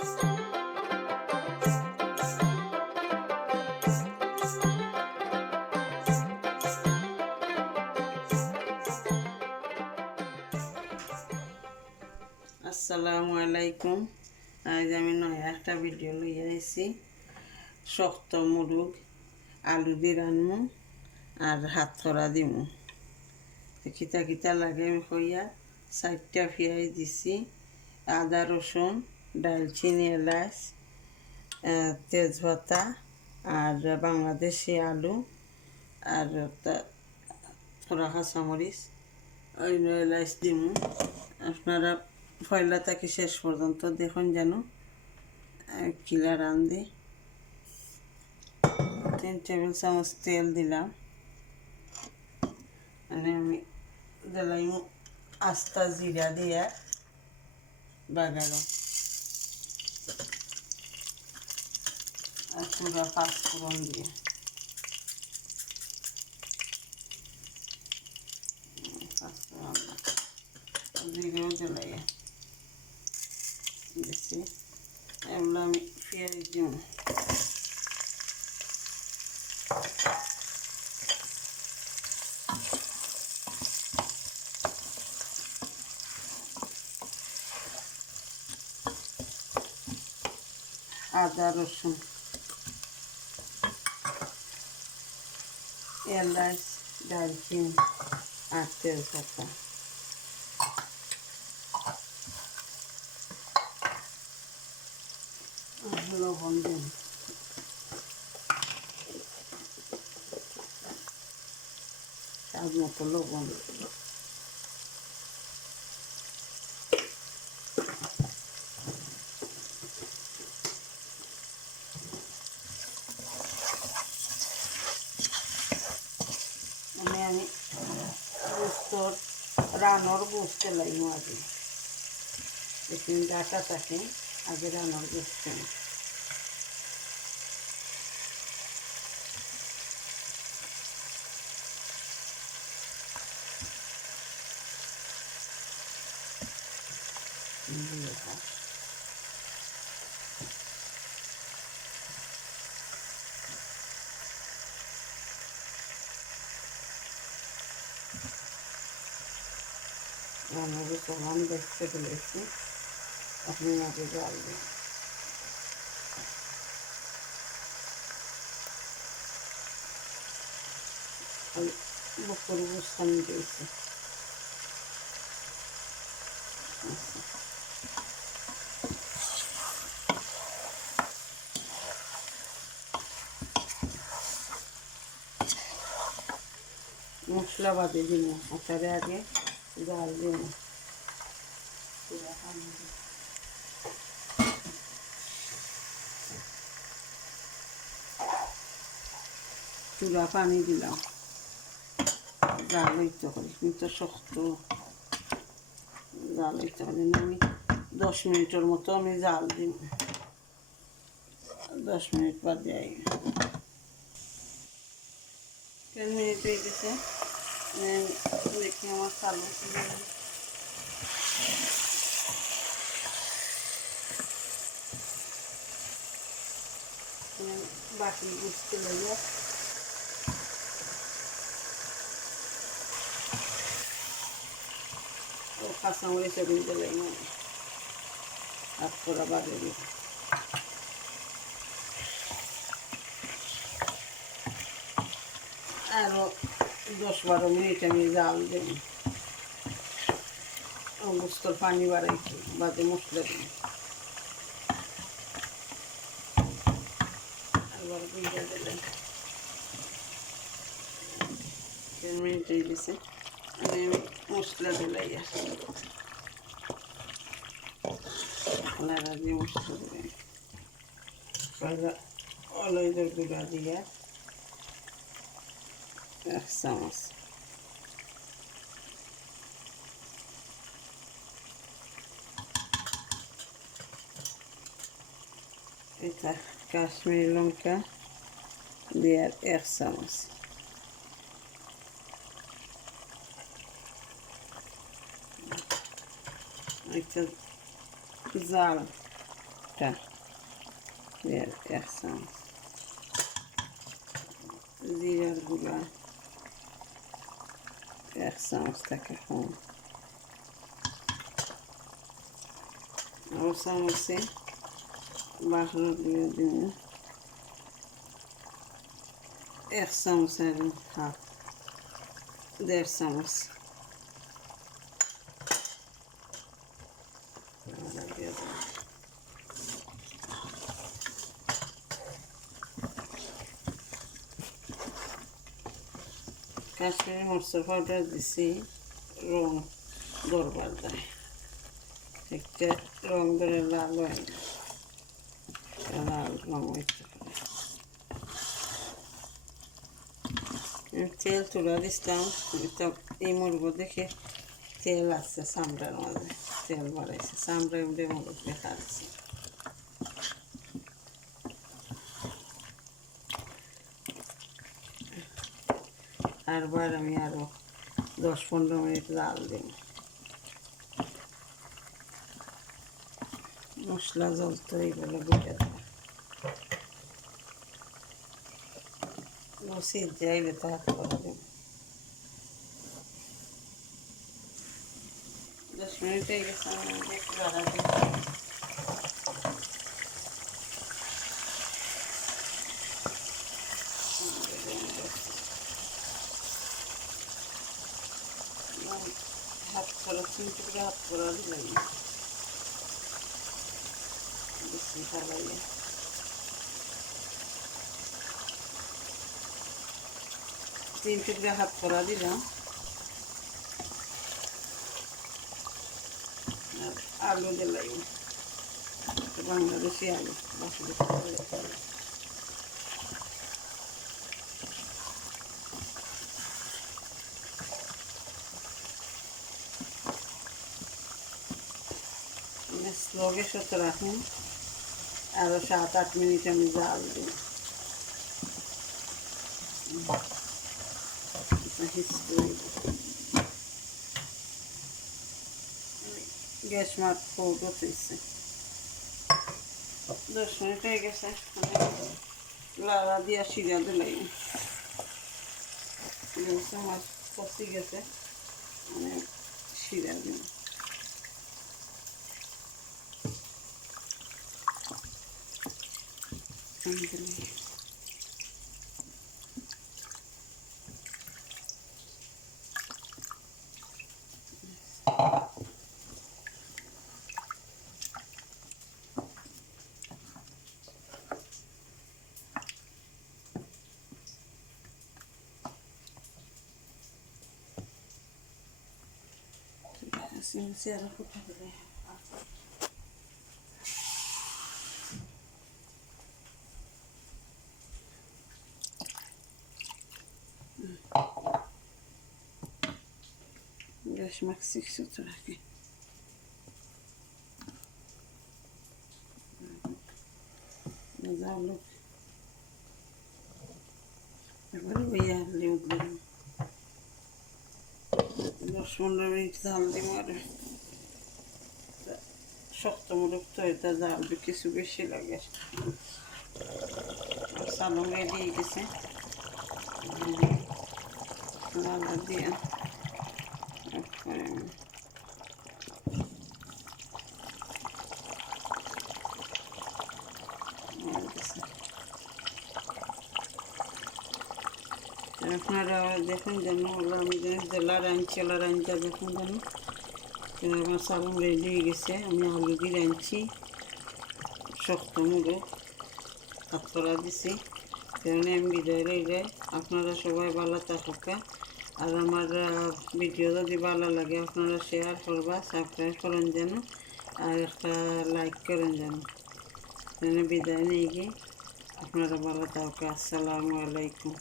আসসালামু আলাইকুম। আজ আমি নয়া একটা ভিডিও লইয়া আইছি। শক্ত মুরগ আলু দিয়ে রানমু আর হাত খরা দিমু। কিতা কিতা লাগে আমি কইয়া 4টা পেঁয়াজ দিছি, আদা রসুন, ডালচিনি, এলাচ, তেজপাতা আর বাংলাদেশি আলু আর থোড়া কাঁচামরিচ অন্য এলাচ দিমু। আপনারা পয়লা থেকে শেষ পর্যন্ত দেখুন যেন কিলা রান্ধি। 3 টেবিল চামচ তেল দিলাম। মানে আমি দিলাম আস্তা জিরা দিয়া বাগারো আর পুরা 5 ফোড়ন দিয়ে জিরেও দিলাই দিছি। এগুলো আমি পেঁয়াজ দিব। আদা রসুন, এলাচ, দারচিনি আর তেজপাতা, লবণ দিন। স্বাদ মতো লবণ। আমি গোস্তর রানোর গোস্ত লাগবো আগে, এখানে ডাটা থাকে আগে রানোর গোস্ত। রানোর গোস্ত আমি দেখতে ফেলেছি, আপনি আগে জল দিন। বকর গোস্ত আমি দিয়েছি। মশলা বাদে দিব, ওটারে আগে জাল দিব। চুলা পানি দিলাম, জাল হইতে পারি কিন্তু শক্ত জাল হইতে পারি না। আমি 10 মিনিটের মতো আমি জাল দিব। 10 মিনিট বাদে আই 10 মিনিট হয়ে গেছে। দেখি আমার চালু বাকি বুঝতে লাগে। ও কাঁচামরিচ এগুলো দিলে হাত করা বাদে দিব। আরও 10-12 মিনিট আমি জাল দেব। গোস্তর পানি বাড়াইছি বাদে মশলা দিই। আবার ভিজা দিলেন 10 মিনিট হয়ে গেছে। আমি মশলা দিলাই নাড়া দিয়ে মশলা দিলাই হলুদের গুঁড়া দিয়ে 1 চামচ, এটা কাশ্মীরি লঙ্কা দিয়ে 1 চামচ, এটা জাল একটা এক চামচ, জিরার গুঁড়া এক চামচ থেকে কম, আর চামচে বাহর দিয়ে দিব এক চামচের হাফ, 1.5 চামচ কাশ্মীরি মরিচের পাউডার দিছি রং ধরবার দেয়, একটা রং ধরে লাল হয় না, লাল রং হইতে পারে। তেল তুলা দিতাম, এই মুরগ দেখে তেল আছে চামড়ার মাঝে, তেল বাড়াইছে, চামড়া উঠে মুরগ দেখা যাচ্ছে। আরবার আমি আরো 10-15 মিনিট জাল দিই, মশলা জ্বলতো এইগুলো বুঝে দেবো, সিদ্ধ যাইলে তো হাত করা দেব। 10 মিনিট হয়ে গেছে, আমি একটু রাখা দিই। হাত করা 3 টুকরা হাত করা দিলাম, বেশি ভালো, 3 টুকরা হাত করা দিলাম, আর আলু দিলাম, বাংলাদেশি আলু, স্লো গ্যাসে রাখুন, আরো 7-8 মিনিট আমি জাল দিই, গ্যাস মাঠ হয়েছে, 10 মিনিট হয়ে গেছে, লাড়া দিয়া শিরা দিলাই, মাছ কষি গেছে, মানে শিরা দিন। Assim, se era por fazer. Deixa-me que se estrutura aqui. Mas abro. Agora eu ia ler o dedo. 10-15 minute জাল দিব, আর শক্ত মুরগ তো এটা জাল কিছু বেশি লাগে। চালু রেডি গেছে, লালা দিয়ে আপনারা দেখুন যেন আমি জেলা রাঞ্চা দেখুন যেন আমার চালন রেডি হয়ে গেছে। আমি আলু দিয়ে রাঁধছি, শক্ত মুরগ হাত করা দিছি, কারণ আমি বিদায় রইলে আপনারা সবাই ভালো থাকুকা। আর আমার ভিডিও যদি ভালো লাগে আপনারা শেয়ার করবা, সাবস্ক্রাইব করেন যেন, আর একটা লাইক করেন যেন। বিদায় নিয়ে গিয়ে আপনারা ভালো থাকুকা। আসসালামু আলাইকুম।